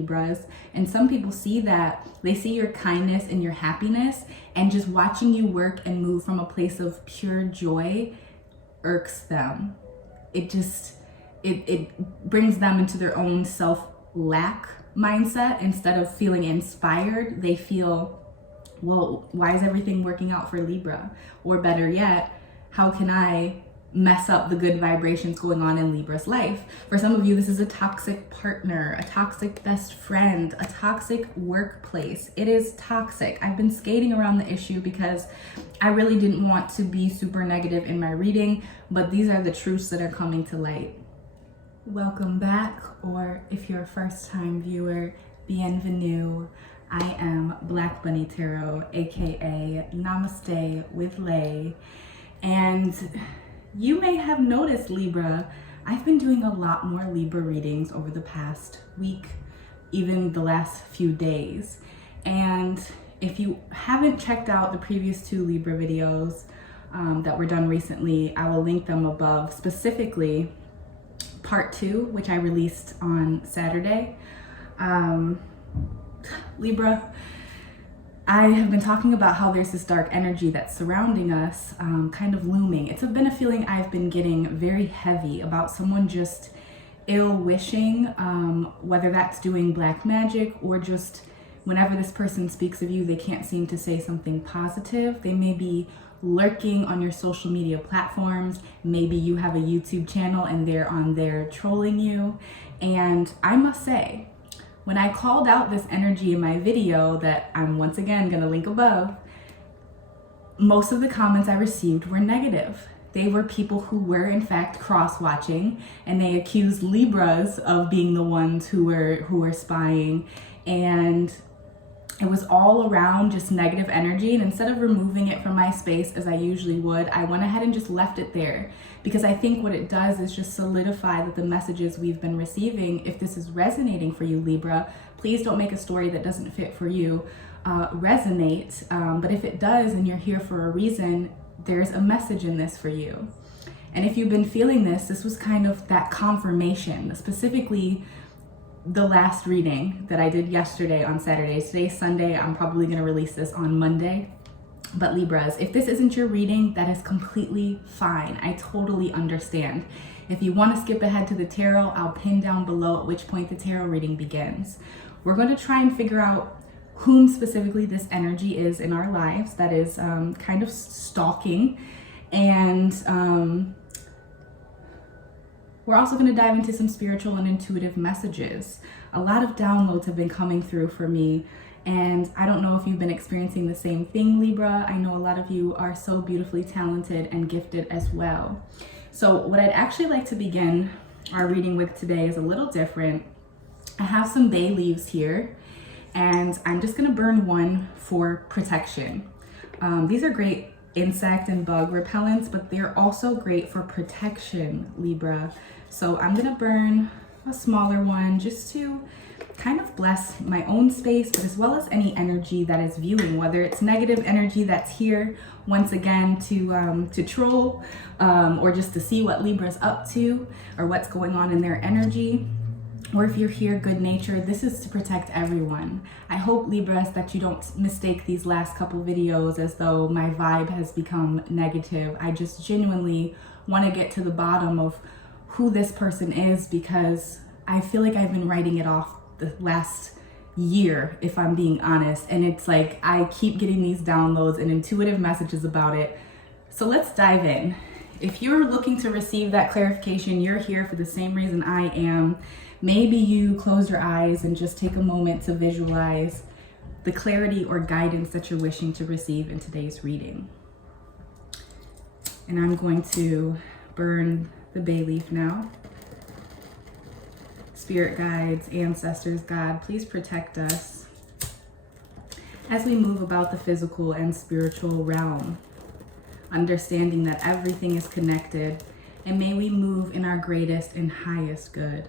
Libras, and some people see that, they see your kindness and your happiness, and just watching you work and move from a place of pure joy irks them. It brings them into their own self-lack mindset. Instead of feeling inspired, they feel, well, why is everything working out for Libra? Or better yet, how can I mess up the good vibrations going on in Libra's life? For some of you, this is a toxic partner, a toxic best friend, a toxic workplace. It is toxic. I've been skating around the issue because I really didn't want to be super negative in my reading, but these are the truths that are coming to light. Welcome back, or if you're a first-time viewer, bienvenue. I am Black Bunny Tarot, aka Namaste with Lay, and you may have noticed, Libra, I've been doing a lot more Libra readings over the past week, even the last few days. And if you haven't checked out the previous 2 Libra videos that were done recently, I will link them above, specifically part 2, which I released on Saturday. Libra, I have been talking about how there's this dark energy that's surrounding us, kind of looming. It's been a feeling I've been getting very heavy about someone just ill-wishing, whether that's doing black magic or just whenever this person speaks of you, they can't seem to say something positive. They may be lurking on your social media platforms. Maybe you have a YouTube channel and they're on there trolling you. And I must say, when I called out this energy in my video that I'm once again going to link above, most of the comments I received were negative. They were people who were in fact cross-watching, and they accused Libras of being the ones who were spying, and it was all around just negative energy. And instead of removing it from my space as I usually would, I went ahead and just left it there, because I think what it does is just solidify that the messages we've been receiving, if this is resonating for you, Libra, please don't make a story that doesn't fit for you resonate. But if it does and you're here for a reason, there's a message in this for you. And if you've been feeling this was kind of that confirmation, specifically the last reading that I did yesterday on Saturday. Today's Sunday. I'm probably going to release this on Monday. But Libras, if this isn't your reading, that is completely fine. I totally understand. If you want to skip ahead to the tarot, I'll pin down below at which point the tarot reading begins. We're going to try and figure out whom specifically this energy is in our lives that is kind of stalking. And we're also going to dive into some spiritual and intuitive messages. A lot of downloads have been coming through for me, and I don't know if you've been experiencing the same thing, Libra. I know a lot of you are so beautifully talented and gifted as well. So what I'd actually like to begin our reading with today is a little different. I have some bay leaves here, and I'm just going to burn one for protection. These are great insect and bug repellents, but they're also great for protection, Libra. So I'm gonna burn a smaller one just to kind of bless my own space, but as well as any energy that is viewing, whether it's negative energy that's here once again to troll, or just to see what Libra's up to or what's going on in their energy. Or if you're here good natured, this is to protect everyone. I hope, Libras, that you don't mistake these last couple videos as though my vibe has become negative. I just genuinely want to get to the bottom of who this person is, because I feel like I've been writing it off the last year, if I'm being honest. And it's like I keep getting these downloads and intuitive messages about it. So let's dive in. If you're looking to receive that clarification, you're here for the same reason I am. Maybe you close your eyes and just take a moment to visualize the clarity or guidance that you're wishing to receive in today's reading. And I'm going to burn the bay leaf now. Spirit guides, ancestors, God, please protect us as we move about the physical and spiritual realm, understanding that everything is connected, and may we move in our greatest and highest good.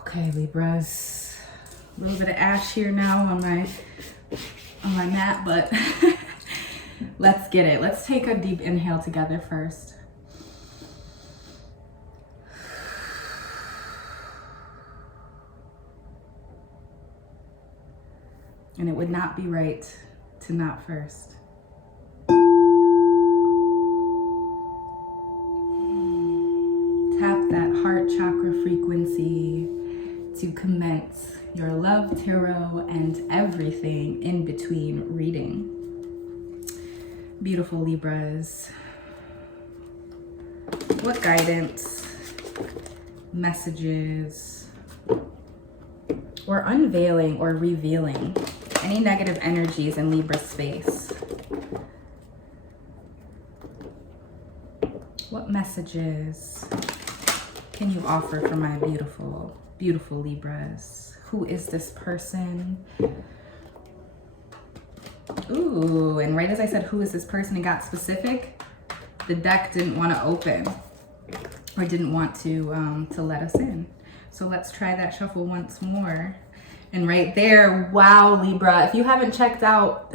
Okay, Libras, a little bit of ash here now on my mat, but let's get it. Let's take a deep inhale together first. And it would not be right to not first. Tap that heart chakra frequency to commence your love tarot and everything in between reading. Beautiful Libras. What guidance, messages, or unveiling or revealing any negative energies in Libra space? What messages can you offer for my beautiful, beautiful Libras? Who is this person? Ooh, and right as I said, who is this person, and got specific, the deck didn't want to open or didn't want to let us in. So let's try that shuffle once more. And right there, wow, Libra, if you haven't checked out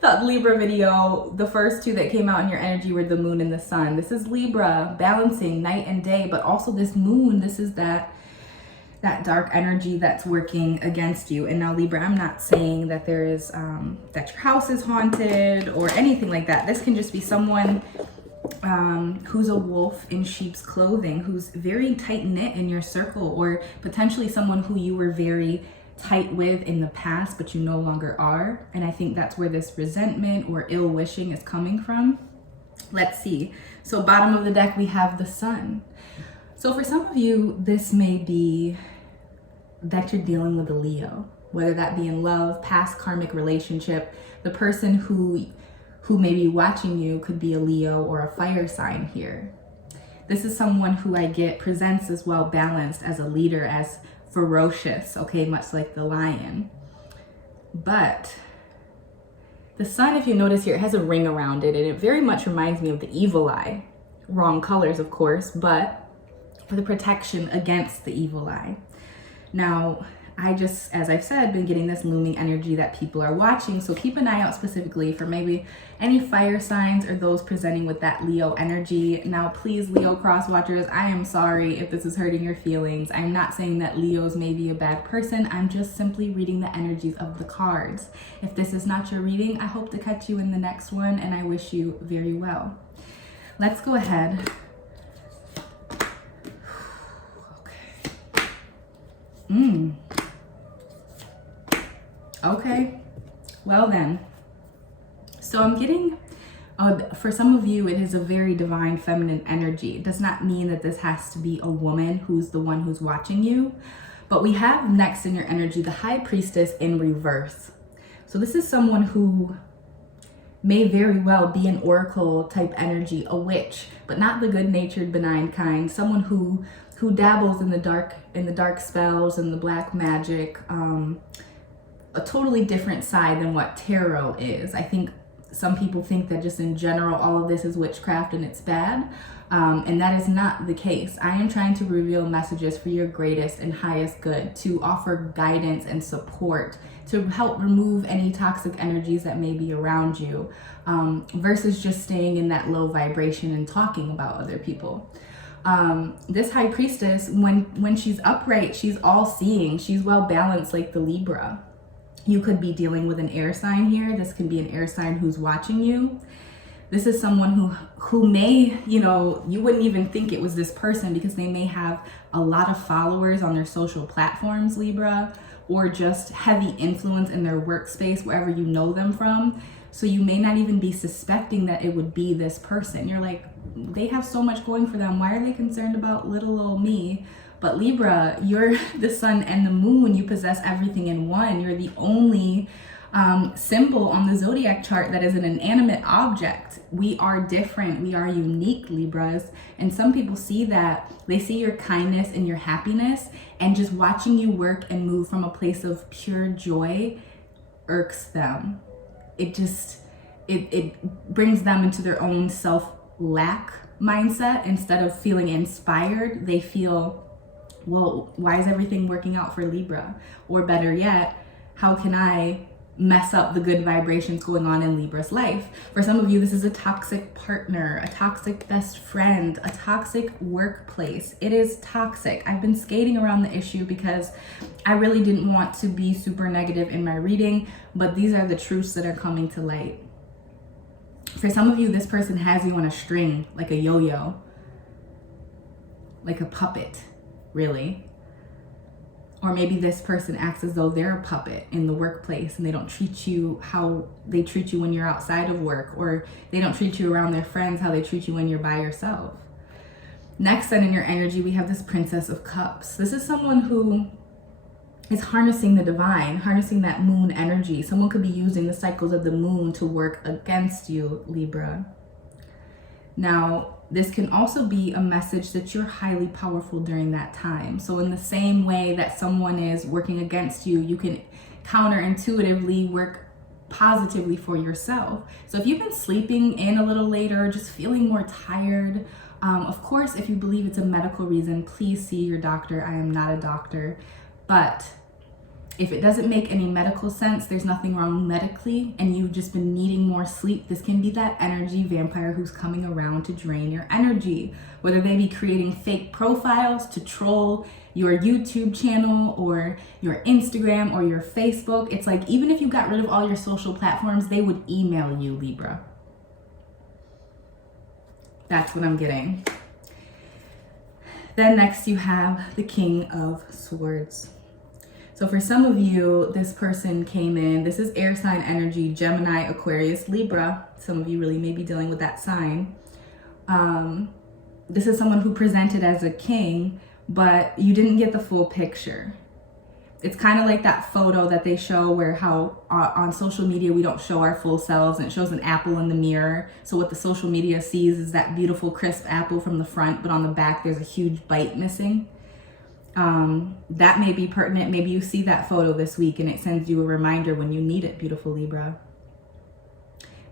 the Libra video, the first two that came out in your energy were the moon and the sun. This is Libra balancing night and day, but also this moon, this is that dark energy that's working against you. And now Libra, I'm not saying that there is, that your house is haunted or anything like that. This can just be someone who's a wolf in sheep's clothing, who's very tight knit in your circle, or potentially someone who you were very tight with in the past, but you no longer are. And I think that's where this resentment or ill wishing is coming from. Let's see. So bottom of the deck, we have the sun. So for some of you, this may be that you're dealing with a Leo, whether that be in love, past karmic relationship. The person who may be watching you could be a Leo or a fire sign here. This is someone who I get presents as well balanced as a leader, as ferocious, okay, much like the lion. But the sun, if you notice here, it has a ring around it, and it very much reminds me of the evil eye. Wrong colors, of course, but for the protection against the evil eye. Now, I just, as I've said, been getting this looming energy that people are watching. So keep an eye out specifically for maybe any fire signs or those presenting with that Leo energy. Now, please, Leo cross watchers, I am sorry if this is hurting your feelings. I'm not saying that Leos may be a bad person. I'm just simply reading the energies of the cards. If this is not your reading, I hope to catch you in the next one, and I wish you very well. Let's go ahead. Okay, well then, so I'm getting, for some of you, it is a very divine feminine energy. It does not mean that this has to be a woman who's the one who's watching you, but we have next in your energy, the High Priestess in reverse. So this is someone who may very well be an oracle type energy, a witch, but not the good-natured, benign kind, someone who dabbles in the dark spells and the black magic, a totally different side than what tarot is. I think some people think that just in general, all of this is witchcraft and it's bad. And that is not the case. I am trying to reveal messages for your greatest and highest good, to offer guidance and support, to help remove any toxic energies that may be around you, versus just staying in that low vibration and talking about other people. This High Priestess, when she's upright, she's all seeing, she's well balanced like the Libra. You could be dealing with an air sign here. This can be an air sign who's watching you. This is someone who may, you wouldn't even think it was this person, because they may have a lot of followers on their social platforms, Libra, or just heavy influence in their workspace, wherever you know them from. So you may not even be suspecting that it would be this person. You're like, they have so much going for them. Why are they concerned about little old me? But Libra, you're the sun and the moon. You possess everything in one. You're the only symbol on the zodiac chart that is an inanimate object. We are different. We are unique, Libras. And some people see that. They see your kindness and your happiness, and just watching you work and move from a place of pure joy irks them. It brings them into their own self-lack mindset. Instead of feeling inspired, they feel, well, why is everything working out for Libra? Or better yet, how can I mess up the good vibrations going on in Libra's life. For some of you, this is a toxic partner, a toxic best friend, a toxic workplace. It is toxic. I've been skating around the issue because I really didn't want to be super negative in my reading, but these are the truths that are coming to light. For some of you, this person has you on a string, like a yo-yo, like a puppet, really. Or maybe this person acts as though they're a puppet in the workplace and they don't treat you how they treat you when you're outside of work, or they don't treat you around their friends how they treat you when you're by yourself. Next, then, in your energy, we have this Princess of Cups. This is someone who is harnessing the divine, harnessing that moon energy. Someone could be using the cycles of the moon to work against you, Libra. Now, this can also be a message that you're highly powerful during that time. So in the same way that someone is working against you, you can counterintuitively work positively for yourself. So if you've been sleeping in a little later, just feeling more tired, of course, if you believe it's a medical reason, please see your doctor. I am not a doctor, but if it doesn't make any medical sense, there's nothing wrong medically, and you've just been needing more sleep, this can be that energy vampire who's coming around to drain your energy. Whether they be creating fake profiles to troll your YouTube channel or your Instagram or your Facebook. It's like, even if you got rid of all your social platforms, they would email you, Libra. That's what I'm getting. Then next you have the King of Swords. So for some of you, this person came in, this is air sign energy, Gemini, Aquarius, Libra. Some of you really may be dealing with that sign. This is someone who presented as a king, but you didn't get the full picture. It's kind of like that photo that they show where how on social media we don't show our full selves, and it shows an apple in the mirror. So what the social media sees is that beautiful crisp apple from the front, but on the back there's a huge bite missing. That may be pertinent. Maybe you see that photo this week and it sends you a reminder when you need it, beautiful Libra.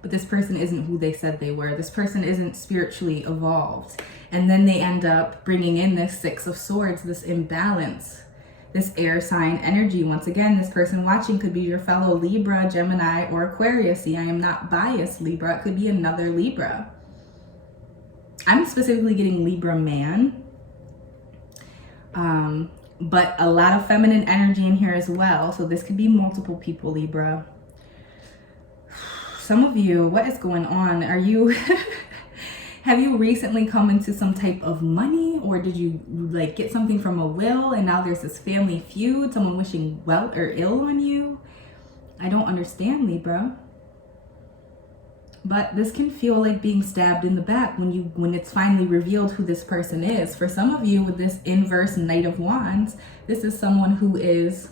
But this person isn't who they said they were. This person isn't spiritually evolved. And then they end up bringing in this Six of Swords, this imbalance, this air sign energy. Once again, this person watching could be your fellow Libra, Gemini, or Aquarius. See, I am not biased, Libra. It could be another Libra. I'm specifically getting Libra man. But a lot of feminine energy in here as well. So this could be multiple people, Libra. Some of you, what is going on? Are you, have you recently come into some type of money, or did you like get something from a will and now there's this family feud, someone wishing well or ill on you? I don't understand, Libra. But this can feel like being stabbed in the back when it's finally revealed who this person is. For some of you with this inverse Knight of Wands, this is someone who is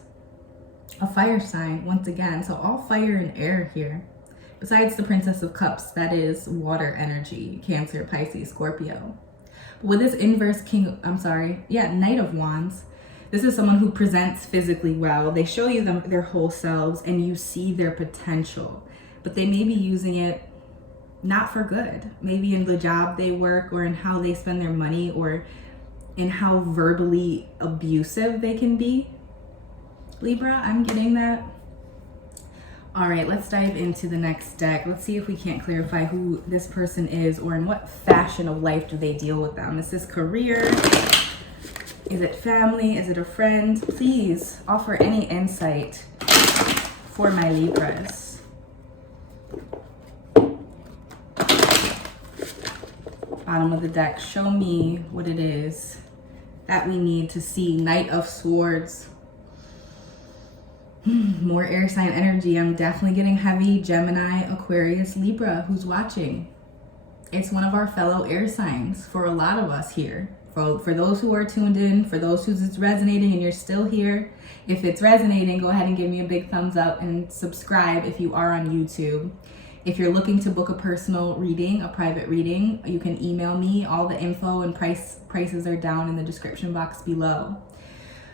a fire sign once again. So all fire and air here. Besides the Princess of Cups, that is water energy, Cancer, Pisces, Scorpio. But with this inverse Knight of Wands, this is someone who presents physically well. They show you their whole selves and you see their potential, but they may be using it not for good. Maybe in the job they work, or in how they spend their money, or in how verbally abusive they can be. Libra, I'm getting that. All right, let's dive into the next deck. Let's see if we can't clarify who this person is, or in what fashion of life do they deal with them. Is this career? Is it family? Is it a friend? Please offer any insight for my Libras. Bottom of the deck, show me what it is that we need to see. Knight of Swords. More air sign energy. I'm definitely getting heavy Gemini, Aquarius, Libra. Who's watching? It's one of our fellow air signs for a lot of us here. For those who are tuned in, for those who's it's resonating and you're still here, if it's resonating, go ahead and give me a big thumbs up and subscribe if you are on YouTube. If you're looking to book a personal reading, a private reading, you can email me. All the info and prices are down in the description box below.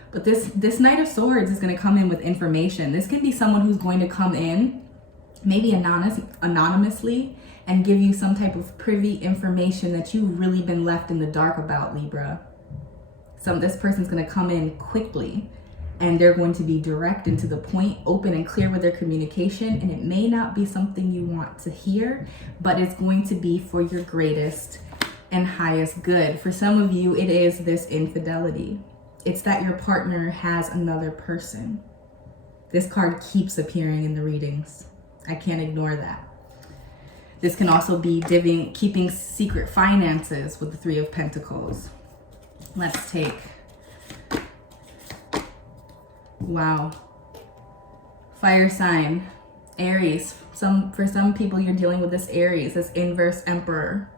But this Knight of Swords is going to come in with information. This can be someone who's going to come in, maybe anonymously, and give you some type of privy information that you've really been left in the dark about, Libra. This person's going to come in quickly and they're going to be direct and to the point, open and clear with their communication. And it may not be something you want to hear, but it's going to be for your greatest and highest good. For some of you, it is this infidelity. It's that your partner has another person. This card keeps appearing in the readings. I can't ignore that. This can also be keeping secret finances with the Three of Pentacles. Let's take, wow, fire sign, Aries. For some people, you're dealing with this Aries, this inverse Emperor.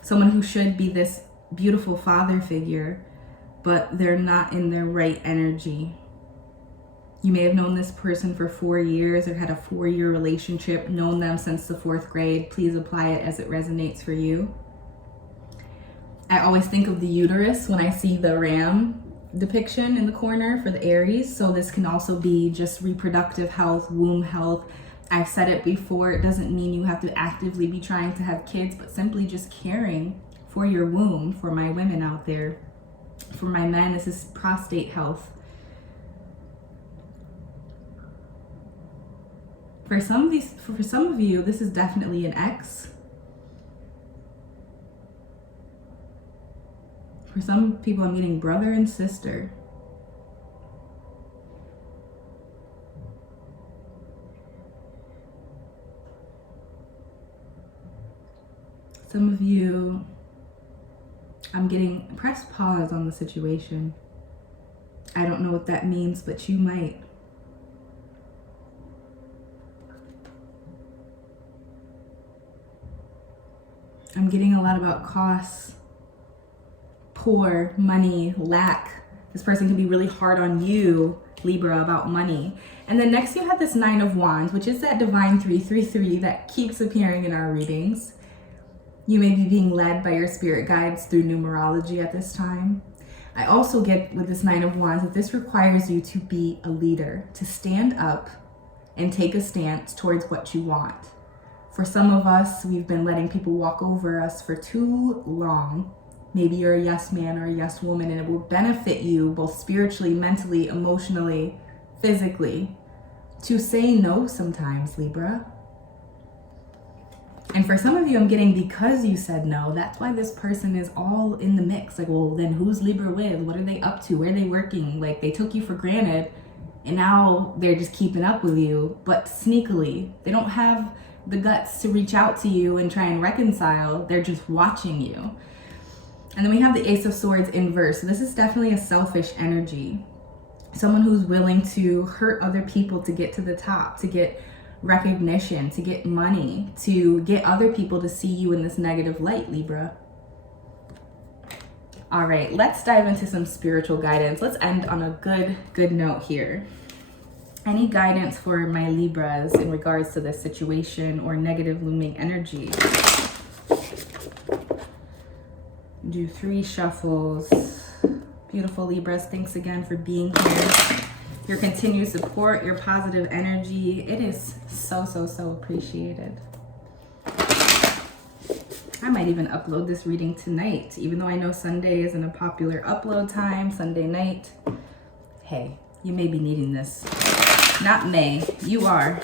Someone who should be this beautiful father figure, but they're not in their right energy. You may have known this person for 4 years or had a 4-year relationship, known them since the 4th grade. Please apply it as it resonates for you. I always think of the uterus when I see the ram depiction in the corner for the Aries. So this can also be just reproductive health, womb health. I've said it before, it doesn't mean you have to actively be trying to have kids, but simply just caring for your womb. For my women out there, for my men, this is prostate health. For some of you, this is definitely an ex. For some people, I'm getting brother and sister. Some of you, I'm getting press pause on the situation. I don't know what that means, but you might. I'm getting a lot about costs, poor, money, lack. This person can be really hard on you, Libra, about money. And then next you have this 9 of Wands, which is that divine 333 that keeps appearing in our readings. You may be being led by your spirit guides through numerology at this time. I also get with this 9 of Wands that this requires you to be a leader, to stand up and take a stance towards what you want. For some of us, we've been letting people walk over us for too long. Maybe you're a yes man or a yes woman, and it will benefit you both spiritually, mentally, emotionally, physically, to say no sometimes, Libra. And for some of you, I'm getting because you said no, that's why this person is all in the mix. Like, well, then who's Libra with? What are they up to? Where are they working? Like, they took you for granted, and now they're just keeping up with you, but sneakily. They don't have the guts to reach out to you and try and reconcile. They're just watching you. And then we have the Ace of Swords inverse. So this is definitely a selfish energy. Someone who's willing to hurt other people to get to the top, to get recognition, to get money, to get other people to see you in this negative light, Libra. All right, let's dive into some spiritual guidance. Let's end on a good note here. Any guidance for my Libras in regards to this situation or negative looming energy? Do 3 shuffles. Beautiful Libras, thanks again for being here. Your continued support, your positive energy, it is so appreciated. I might even upload this reading tonight, even though I know Sunday isn't a popular upload time, Sunday night. Hey, you may be needing this. Not may, you are.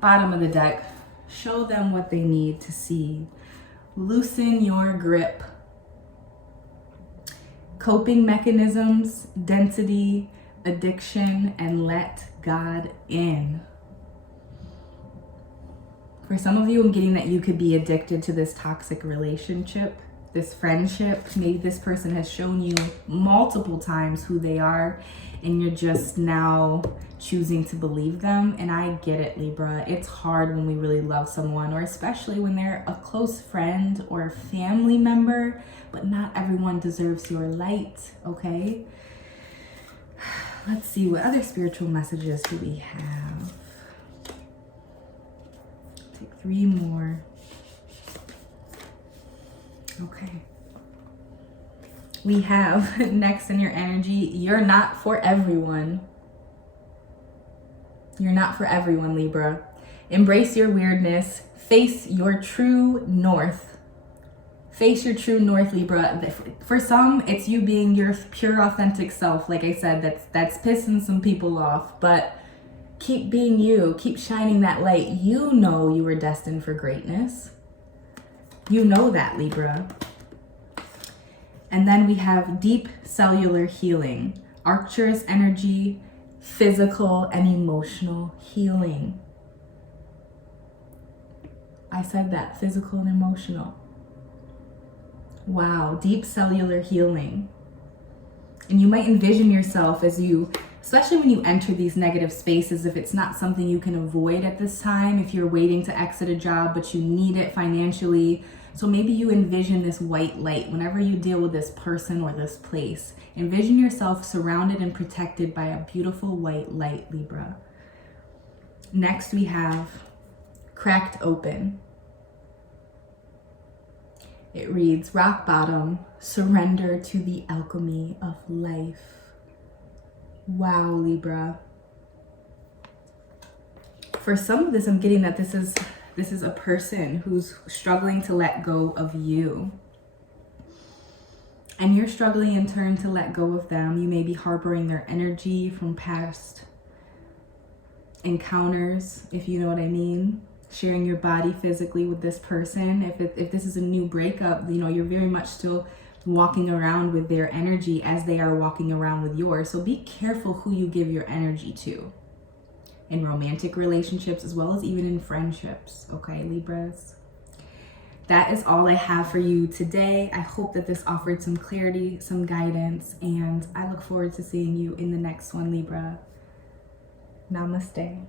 Bottom of the deck, show them what they need to see. Loosen your grip. Coping mechanisms, density, addiction, and let God in. For some of you, I'm getting that you could be addicted to this toxic relationship, this friendship. Maybe this person has shown you multiple times who they are, and you're just now choosing to believe them. And I get it, Libra. It's hard when we really love someone, or especially when they're a close friend or a family member, but not everyone deserves your light, okay? Let's see, what other spiritual messages do we have? Take 3 more. Okay. We have next in your energy, you're not for everyone. You're not for everyone, Libra. Embrace your weirdness. Face your true north. Face your true north, Libra. For some, it's you being your pure, authentic self. Like I said, that's pissing some people off, but keep being you. Keep shining that light. You know you were destined for greatness. You know that, Libra. And then we have deep cellular healing, Arcturus energy, physical and emotional healing. I said that, physical and emotional. Wow, deep cellular healing. And you might envision yourself as you, especially when you enter these negative spaces, if it's not something you can avoid at this time, if you're waiting to exit a job but you need it financially. So maybe you envision this white light whenever you deal with this person or this place. Envision yourself surrounded and protected by a beautiful white light, Libra. Next we have cracked open. It reads, rock bottom, surrender to the alchemy of life. Wow, Libra. For some of this, I'm getting that this is a person who's struggling to let go of you. And you're struggling in turn to let go of them. You may be harboring their energy from past encounters, if you know what I mean. Sharing your body physically with this person. If this is a new breakup, you know, you're very much still walking around with their energy as they are walking around with yours. So be careful who you give your energy to in romantic relationships as well as even in friendships. Okay, Libras? That is all I have for you today. I hope that this offered some clarity, some guidance, and I look forward to seeing you in the next one, Libra. Namaste.